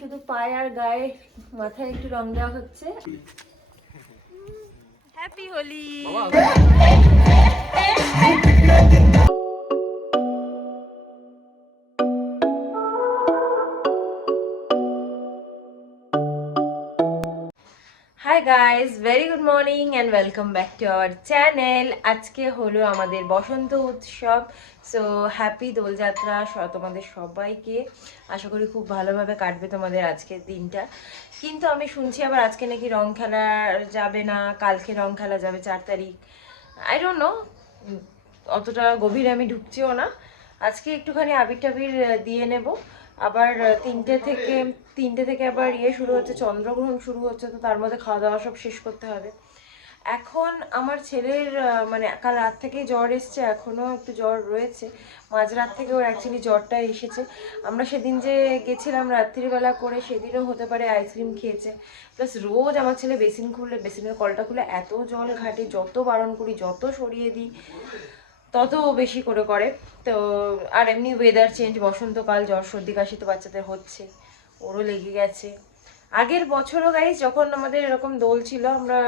শুধু পায়ে আর গায়ে মাথায় একটু রং দেওয়া হচ্ছে। Happy Holi. Hi guys, very good morning and welcome back to our channel. আজকে হলো আমাদের বসন্ত উৎসব। সো হ্যাপি দোলযাত্রা তোমাদের সবাইকে। আশা করি খুব ভালোভাবে কাটবে তোমাদের আজকের দিনটা। কিন্তু আমি শুনছি আবার আজকে নাকি রং খেলা যাবে না, কালকে রং খেলা যাবে 4 তারিখ। আই ডোন্ট নো, অতটা গভীরে আমি ঢুকছিও না। আজকে একটুখানি আবির টাবির দিয়ে নেব। আবার তিনটে থেকে আবার শুরু হচ্ছে, চন্দ্রগ্রহণ শুরু হচ্ছে, তো তার মধ্যে খাওয়া দাওয়া সব শেষ করতে হবে। এখন আমার ছেলের মানে কাল রাত থেকেই জ্বর এসছে, এখনও একটু জ্বর রয়েছে। মাঝরাত থেকে ওর অ্যাকচুয়ালি জ্বরটা এসেছে। আমরা সেদিন যে গেছিলাম রাত্রিবেলা করে, সেদিনও হতে পারে আইসক্রিম খেয়েছে। প্লাস রোজ আমার ছেলে বেসিন খুললে, বেসিনের কলটা খুলে এত জল ঘাটে, যত বারণ করি, যত সরিয়ে দিই, তত বেশি করে করে। তো আর এমনি ওয়েদার চেঞ্জ, বসন্তকাল, জ্বর সর্দি কাশি তো বাচ্চাদের হচ্ছে, ওরও লেগে গেছে। আগের বছরও গাইজ যখন আমাদের এরকম দোল ছিল, আমরা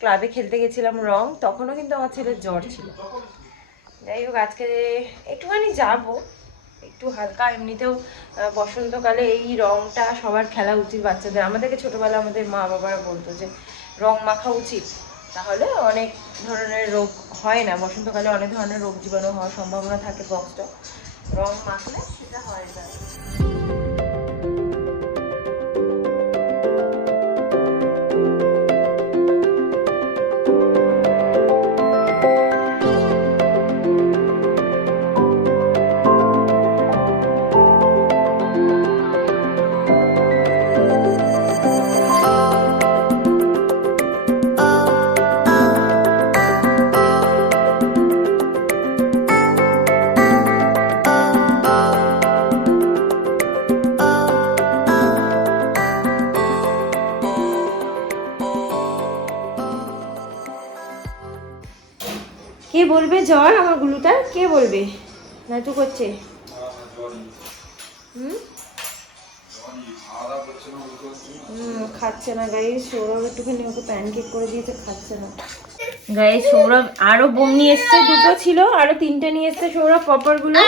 ক্লাবে খেলতে গেছিলাম রং, তখনও কিন্তু আমার ছেলের জ্বর ছিল। যাই হোক, আজকে একটুখানি যাব, একটু হালকা। এমনিতেও বসন্তকালে এই রংটা সবার খেলা উচিত বাচ্চাদের। আমাদেরকে ছোটবেলা আমাদের মা বাবারা বলতো যে রং মাখা উচিত, তাহলে অনেক ধরনের রোগ হয় না। বসন্তকালে অনেক ধরনের রোগ জীবাণু হওয়ার সম্ভাবনা থাকে, বক্সটা রং মাখলে সেটা হয় না। কে বলবে জ্বর আমার গুলুটা? কে বলবে? নাটু করছে। খাচ্ছে না গাইস। সৌরভ একটুখানি ওকে প্যানকেক করে দিয়েছে, খাচ্ছে না গাইস। সৌরভ আরো বোম নিয়ে এসছে, দুটো ছিল, আরো 3টে নিয়ে এসছে সৌরভ। পপার গুলো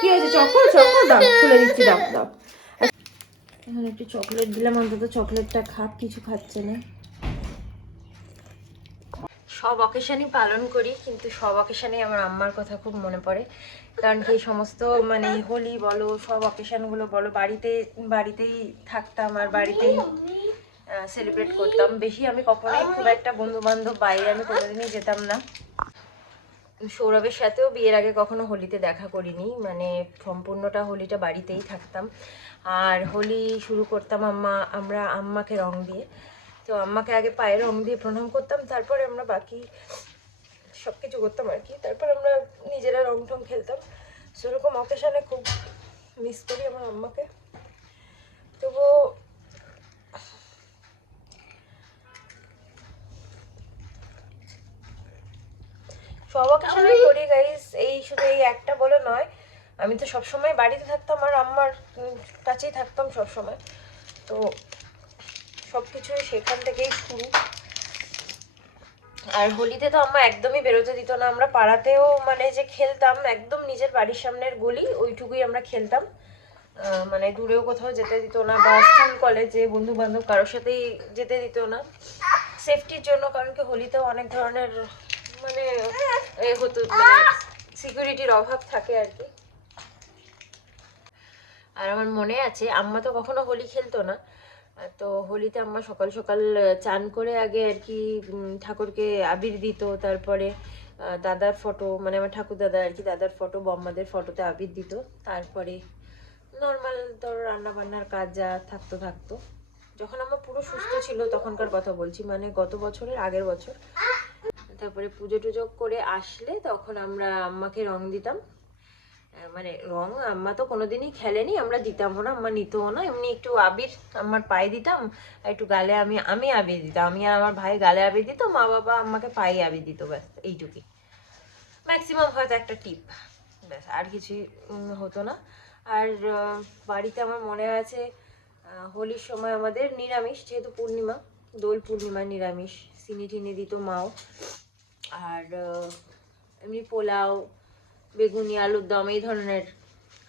কি হয়েছে? চকো চকো দাও, খুলে দিচ্ছি, দাও দাও। এখন একটু চকলেট দিলাম, অন্তত চকলেটটা খাক। কিছু খাচ্ছে না। সব অকেশনই পালন করি, কিন্তু সব অকেশনেই আমার আম্মার কথা খুব মনে পড়ে। কারণ কি সমস্ত মানে হোলি বলো, সব অকেশনগুলো বলো, বাড়িতেই থাকতাম আর বাড়িতেই সেলিব্রেট করতাম। বেশি আমি কখনোই খুব একটা বন্ধু বান্ধব বাইরে আমি কোনোদিনই যেতাম না। সৌরভের সাথেও বিয়ের আগে কখনো হোলিতে দেখা করিনি, মানে সম্পূর্ণটা হোলিটা বাড়িতেই থাকতাম। আর হোলি শুরু করতাম আমরা আম্মাকে রং দিয়ে। তো আম্মাকে আগে পায়ে রং দিয়ে প্রণাম করতাম, তারপরে আমরা বাকি সব কিছু করতাম আর কি। তারপর আমরা নিজেরা রং টং খেলতাম। সেরকম অকেশনে খুব মিস করি আমার আম্মাকে। তবুও সব অকেশনে করি গাইস, এই শুধু এই একটা বলে নয়। আমি তো সবসময় বাড়িতে থাকতাম আর আম্মার কাছেই থাকতাম সবসময়, তো সব কিছুই সেখান থেকেই শুরু। আর হোলিতে তো আম্মা একদমই বেরোতে দিত না। আমরা পাড়াতেও মানে যে খেলতাম, একদম নিজের বাড়ির সামনের গলি, ওইটুকুই আমরা খেলতাম। মানে দূরেও কোথাও যেতে দিত না, বা স্কুল কলেজে বন্ধু বান্ধব কারোর সাথেই যেতে দিত না, সেফটির জন্য। কারণ কি হোলিতেও অনেক ধরনের মানে হতো, সিকিউরিটির অভাব থাকে আর কি। আর আমার মনে আছে আম্মা তো কখনো হোলি খেলতো না, তো হোলিতে আম্মা সকাল সকাল চান করে আগে আর কি ঠাকুরকে আবির দিত। তারপরে দাদার ফটো, মানে আমার ঠাকুর দাদা আর কি, দাদার ফটো, বম্মাদের ফটোতে আবির দিত। তারপরে নর্মাল তোর রান্না বান্নার কাজ যা থাকতো। যখন আমার পুরো সুস্থ ছিল তখনকার কথা বলছি, মানে গত বছরের আগের বছর। তারপরে পুজো টুজো করে আসলে তখন আমরা আম্মাকে রং দিতাম। মানে রং আম্মা তো কোনোদিনই খেলেনি, আমরা দিতামও না, আম্মা নিতও না। এমনি একটু আবির আমার পায়ে দিতাম, আর একটু গালে আমি আবির দিতাম। আমি আর আমার ভাই গালে আবির দিত, মা বাবা আম্মাকে পায়ে আবির দিত, ব্যাস এইটুকুই। ম্যাক্সিমাম হয়তো একটা টিপ, ব্যাস, আর কিছুই হতো না। আর বাড়িতে আমার মনে আছে হোলির সময় আমাদের নিরামিষ, যেহেতু পূর্ণিমা, দোল পূর্ণিমা, নিরামিষ, চিনি টিনি দিত মাও। আর এমনি পোলাও, বেগুনি, আলুর দম এই ধরনের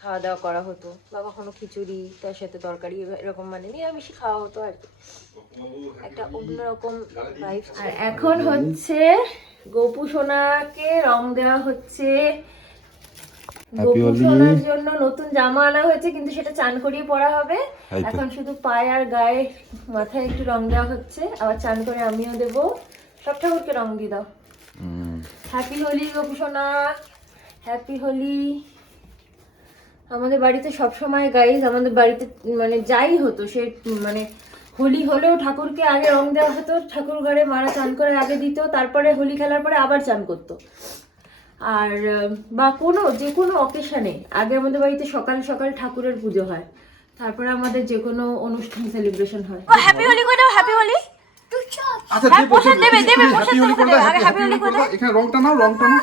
খাওয়া দাওয়া করা হতো, বা কখনো খিচুড়ি তার সাথে তরকারি, এরকম মানে নিরামিষই খাওয়া হতো আর কি, একটা অন্যরকম ভাইব। আর এখন হচ্ছে গোপু সোনাকে রং দেওয়া হচ্ছে। গোপু সোনার জন্য নতুন জামা আনা হয়েছে, কিন্তু সেটা চান করিয়ে পরা হবে। এখন শুধু পায়ে আর গায়ে, মাথায় একটু রং দেওয়া হচ্ছে, আবার চান করে আমিও দেবো। সব ঠাকুরকে রং দিয়ে দাও। হ্যাপি হোলি গোপু সোনা, হ্যাপি হোলি। আমাদের বাড়িতে সবসময় গাইজ, আমাদের বাড়িতে মানে যাই হতো, সে মানে হোলি হলেও ঠাকুরকে আগে রং দেওয়া হতো, ঠাকুর ঘরে মারা চান করে আগে দিত, তারপরে হোলি খেলার পরে আবার চান করতো। আর বা যে কোনো অকেশনে আগে আমাদের বাড়িতে সকাল সকাল ঠাকুরের পুজো হয়, তারপরে আমাদের যে কোনো অনুষ্ঠান সেলিব্রেশন হয়। হ্যাপি হোলি করে দাও, হ্যাপি হোলি। আচ্ছা দেবে হ্যাপি হোলি করে দাও। এখানে রংটা নাও, রংটা নাও।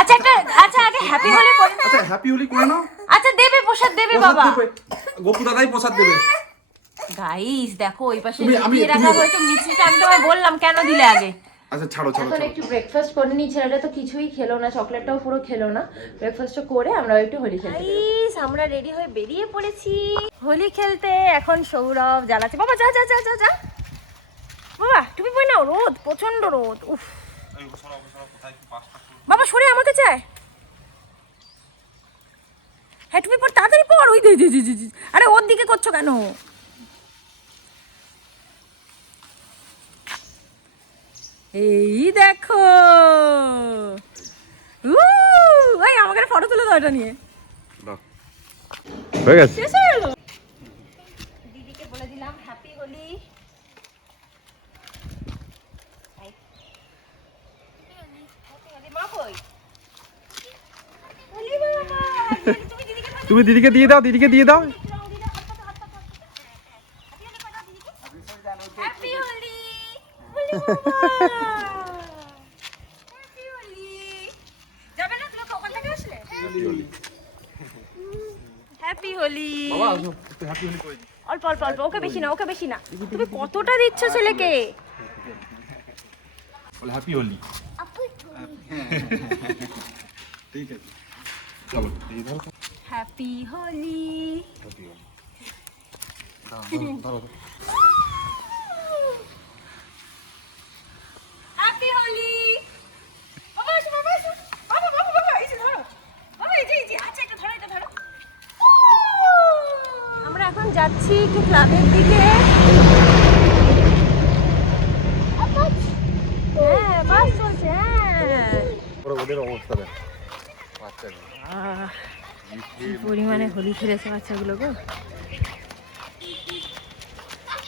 আচ্ছা আগে হ্যাপি হোলি করে। আচ্ছা হ্যাপি হোলি করে নাও। আচ্ছা দেবে, প্রসাদ দেবে বাবা। গোপু দাদাই প্রসাদ দেবে। গাইস দেখো ওই পাশে দিয়ে রাখা হয়েছে মিষ্টিটা, আমি তোমায় বললাম কেন দিলে আগে। আচ্ছা ছাড়ো। এখন একটু ব্রেকফাস্ট করে নিই। ছেলেটা তো কিছুই খেলো না, চকলেটটাও পুরো খেলো না। ব্রেকফাস্টটা করে আমরা একটু হোলি খেলতে গাইস আমরা রেডি হয়ে বেরিয়ে পড়েছি হোলি খেলতে। এখন সৌরভ জ্বালাচ্ছে। বাবা যা যা যা যা যা বাবা, টুপি পরে নাও, রোদ প্রচন্ড রোদ। উফ বাবা সরে আমাকে চায়। হ্যাঁ টুপি পর, তাড়াতাড়ি পর। ওই আরে ওর দিকে করছো কেন? এই দেখো, ভাই আমাকে ফটো তুলে দাও এটা নিয়ে। হয়ে গেছে। দিদিকে বলে দিলাম হ্যাপি হোলি। তুমি দিদিকে দিয়ে দাও, দিদিকে দিয়ে দাও। হ্যাপি হোলি। হ্যাপি হোলি। অল্প অল্প অল্প, ওকে বেশি না, ওকে বেশি না। তুমি কতটা দিচ্ছ ছেলেকে? বলে হ্যাপি হোলি। ঠিক আছে চলো এই ধরো। হ্যাপি হোলি। হ্যাপি হোলি। বাবা এসো, বাবা এসো। বাবা বাবা বাবা এই যে ধরো। বাবা এই যে আচ্ছা এটা ধরো, এটা ধরো। আমরা এখন যাচ্ছি একটু ক্লাবের দিকে। হ্যাঁ বাস চলছে। হ্যাঁ ওদের অবস্থা দেখ বাচ্চাগুলো কি পরিমাণে হোলি খেলেছে বাচ্চাগুলো গো,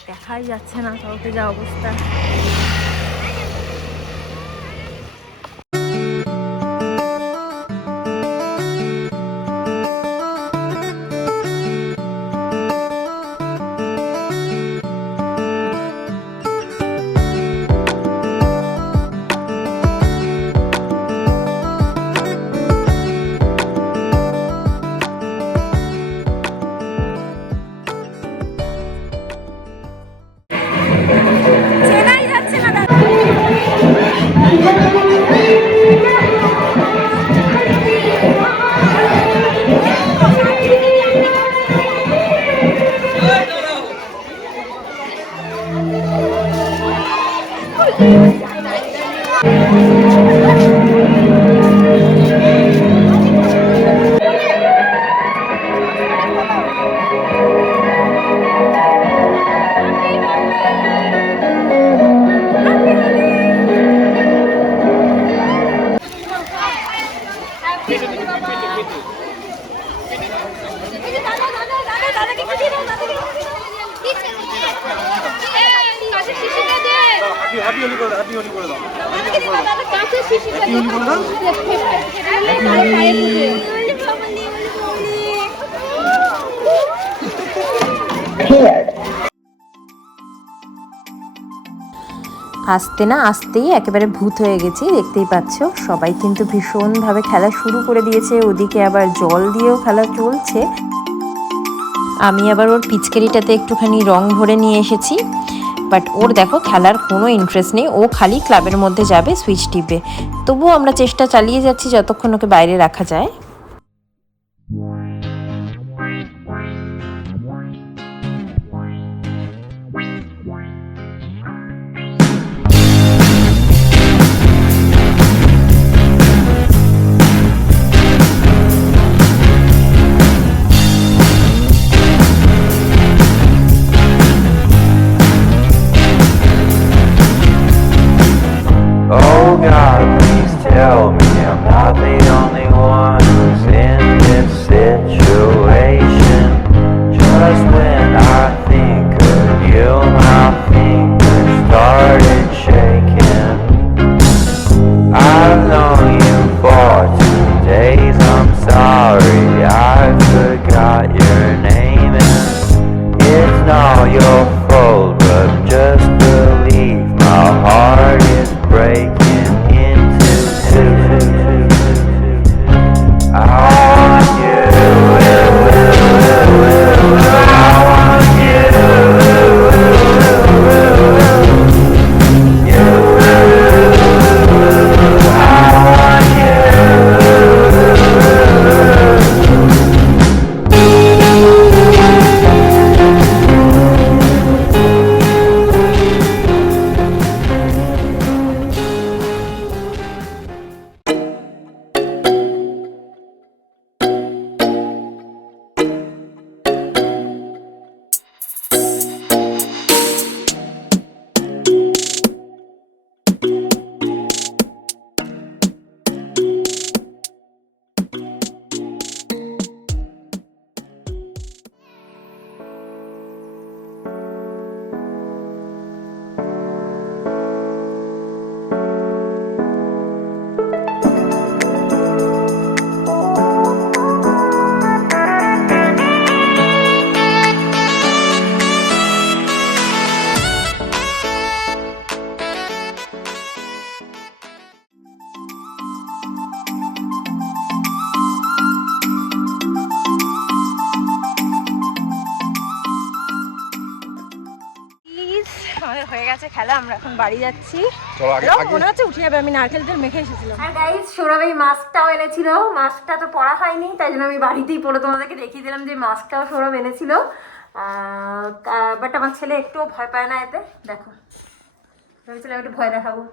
দেখাই যাচ্ছে না কাউকে যা অবস্থা। হ্যাপি হোলি করে দাও, হ্যাপি হোলি করে দাও। আসতে না আসতেই একেবারে ভূত হয়ে গেছি, দেখতেই পাচ্ছ। সবাই কিন্তু ভীষণভাবে খেলা শুরু করে দিয়েছে, ওদিকে আবার জল দিয়েও খেলা চলছে। আমি আবার ওর পিচকারিটাতে একটুখানি রং ভরে নিয়ে এসেছি। বাট ওর দেখো খেলার কোনো ইন্টারেস্ট নেই, ও খালি ক্লাবের মধ্যে যাবে সুইচ টিপে। তবুও আমরা চেষ্টা চালিয়ে যাচ্ছি যতক্ষণ ওকে বাইরে রাখা যায়। Oh God, please tell me I'm not the only one who's in this situation. Just when I think of you, my fingers started shaking. I've known you for 2 days, I'm sorry I forgot your name, and it's not your fault, but just believe my heart is breaking into two. I want you, I want you, আমাদের হয়ে গেছে খেলা, আমরা এখন বাড়ি যাচ্ছি। চলো আগে মনে হচ্ছে উঠে যাবে, আমি নারকেল তেল মেখে এসেছিলাম। আর গাইস, সৌরভ এই মাস্কটাও এনেছিল, মাস্কটা তো পরা হয়নি, তাই জন্য আমি বাড়িতেই পরে তোমাদেরকে দেখিয়ে দিলাম যে মাস্কটাও সৌরভ এনেছিল। বাট আমার ছেলে একটুও ভয় পায় না এতে, দেখো ভেবেছিলাম একটু ভয় দেখাবো।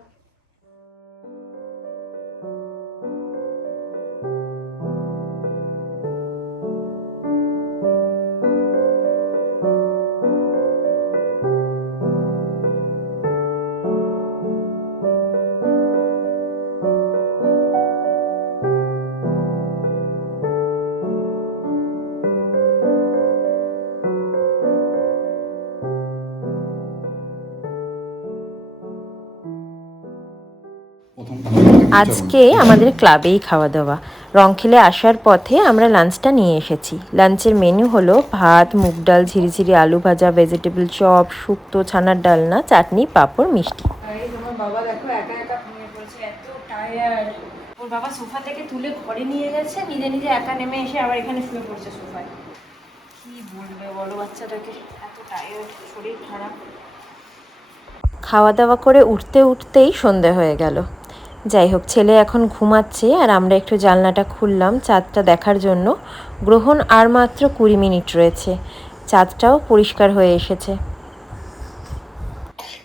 আজকে আমাদের ক্লাবেই খাওয়া দাওয়া। রংখেলে আসার পথে আমরা লাঞ্চটা নিয়ে এসেছি। লাঞ্চের মেনু হলো ভাত, মুগ ডাল, ঝিরিঝিরি আলু ভাজা, ভেজিটেবল চপ, শুক্তো, ছানার ডালনা, চাটনি, পাঁপড়, মিষ্টি। তোমার বাবা দেখো একা একা ঘুমিয়ে পড়েছে, এত টায়ার্ড। ওর বাবা সোফা থেকে তুলে ঘরে নিয়ে গেছে, নিজে নিজে একা নেমে এসে আবার এখানে শুয়ে পড়ছে সোফায়। কি বলবে বলো বাচ্চাটাকে, এত টায়ার্ড, শরীর খারাপ। খাওয়া দাওয়া করে উঠতে উঠতেই সন্ধে হয়ে গেল। যাই হোক, ছেলে এখন ঘুমাচ্ছে আর আমরা একটু জানলাটা খুললাম চাঁদটা দেখার জন্য। গ্রহণ আর মাত্র 20 মিনিট রয়েছে, চাঁদটাও পরিষ্কার হয়ে এসেছে।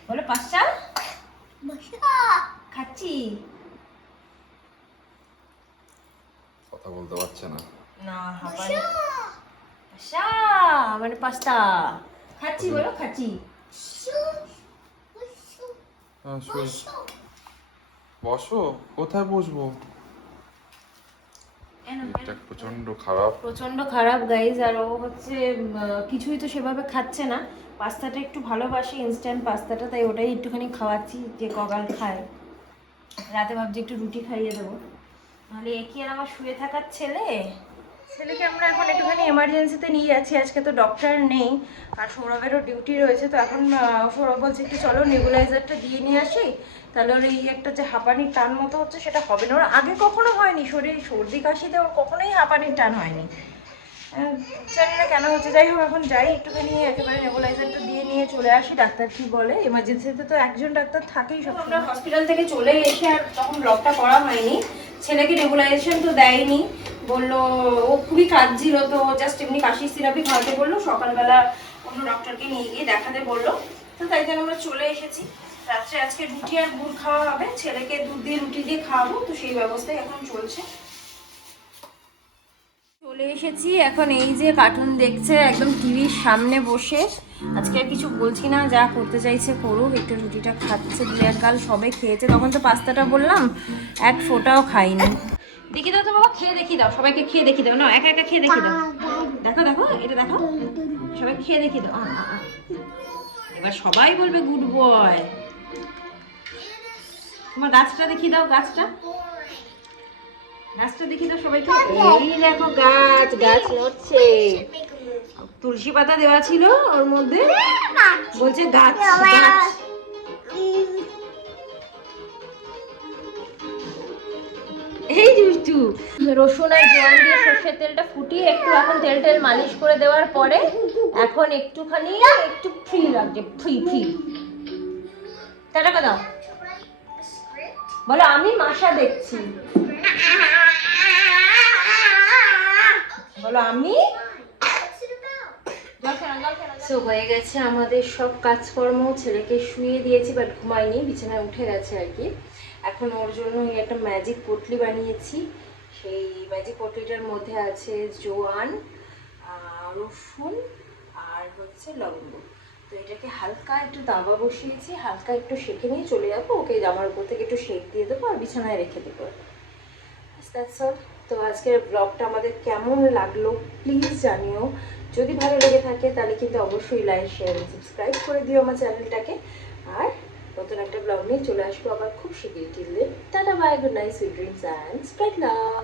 বলো পাঁচটা খাচ্ছি, কথা বলতে পারছে না। না হাঁপানি মানে পাস্তা খাচ্ছি, বলো খাচ্ছি। বসো, কোথায় বসবো? প্রচন্ড খারাপ গাইজ। আর ও হচ্ছে কিছুই তো সেভাবে খাচ্ছে না। পাস্তাটা একটু ভালোবাসি, ইনস্ট্যান্ট পাস্তাটা, তাই ওটাই একটুখানি খাওয়াচ্ছি, যে কগাল খায়। রাতে ভাবছি একটু রুটি খাইয়ে দেবো, নাহলে এ কি আর আমার শুয়ে থাকার ছেলে। ছেলেকে আমরা এখন একটুখানি এমার্জেন্সিতে নিয়ে যাচ্ছি, আজকে তো ডক্টর নেই আর সৌরভেরও ডিউটি রয়েছে। তো এখন সৌরভ বলছে একটু চলো নেবুলাইজারটা দিয়ে নিয়ে আসি, তাহলে ওর এই একটা যে হাঁপানির টান মতো হচ্ছে সেটা হবে না। ওর আগে কখনো হয়নি, সর্দি কাশিতে ওর কখনোই হাঁপানির টান হয়নি। জানি না কেন হচ্ছে যাই হোক, এখন যাই একটুখানি একেবারে নেবুলাইজারটা দিয়ে নিয়ে চলে আসি, ডাক্তার কি বলে। এমার্জেন্সিতে তো একজন ডাক্তার থাকেই সব। আমরা হসপিটাল থেকে চলে এসে আর তখন ব্লগটা করা হয়নি। ছেলেকে নেবুলাইজেশন তো দেয়নি, বললো ও খুবই কাঁদছিল, তো জাস্ট এমনি কাশির সিরাপই খাওয়াতে বললো। সকালবেলা অন্য ডক্টরকে নিয়ে গিয়ে দেখাতে বললো, তো তাই জন্য আমরা চলে এসেছি। রাত্রে আজকে রুটি আর গুড় খাওয়া হবে, ছেলেকে দুধ দিয়ে রুটি দিয়ে খাওয়াবো, তো সেই ব্যবস্থাই এখন চলছে। চলে এসেছি এখন, এই যে কার্টুন দেখছে একদম টিভির সামনে বসে। আজকে আর কিছু বলছি না, যা করতে চাইছে করুক। একটু রুটিটা খাচ্ছে, দু এক গাল সবে খেয়েছে, তখন তো পাস্তাটা বললাম এক ফোঁটাও খাইনি। দেখি দাও তো বাবা, খেয়ে দেখি দাও, সবাইকে খেয়ে দেখি দাও না, একা একা খেয়ে দেখি দাও। দেখো দেখো এটা দেখো, সবাই খেয়ে দেখি দাও। এবার সবাই বলবে গুড বয়। তোমার গাছটা দেখি দাও, গাছটা গাছটা দেখি দাও সবাইকে। এই দেখো গাছ, গাছ নড়ছে। তুলসী পাতা দেওয়া ছিল ওর মধ্যে, বলছে গাছ গাছ। এই দুষ্টু। রসুন আর জোয়ান দিয়ে সর্ষের তেলটা ফুটিয়ে একটু এখন তেল টেল মালিশ করে দেওয়ার পরে এখন একটুখানি একটু ফ্রি লাগছে, ফ্রি ফ্রি। টাটা দাও, বলো আমি মাসা দেখছি, বলো আমি। সো হয়ে গেছে আমাদের সব কাজকর্ম, ছেলেকে শুয়ে দিয়েছি বাট ঘুমাইনি, বিছানায় উঠে গেছে আর কি। এখন ওর জন্য একটা ম্যাজিক পটলি বানিয়েছি। সেই ম্যাজিক পটলিটার মধ্যে আছে জোয়ান, রসুন আর হচ্ছে লবঙ্গ। তো এটাকে হালকা একটু তাওয়া বসিয়েছি, হালকা একটু সেঁকে নিয়ে চলে যাবো। ওকে জামার উপর থেকে একটু শেক দিয়ে দেবো আর বিছানায় রেখে দেবো। That's all. তো আজকের ব্লগটা আমাদের কেমন লাগলো প্লিজ জানিও। যদি ভালো লেগে থাকে তাহলে কিন্তু অবশ্যই লাইক শেয়ার সাবস্ক্রাইব করে দিও আমার চ্যানেলটাকে। আর নতুন একটা ব্লগ নিয়ে চলে আসবো আবার খুব শিগগিরই। Tata bye, good night, sweet dreams and spread love.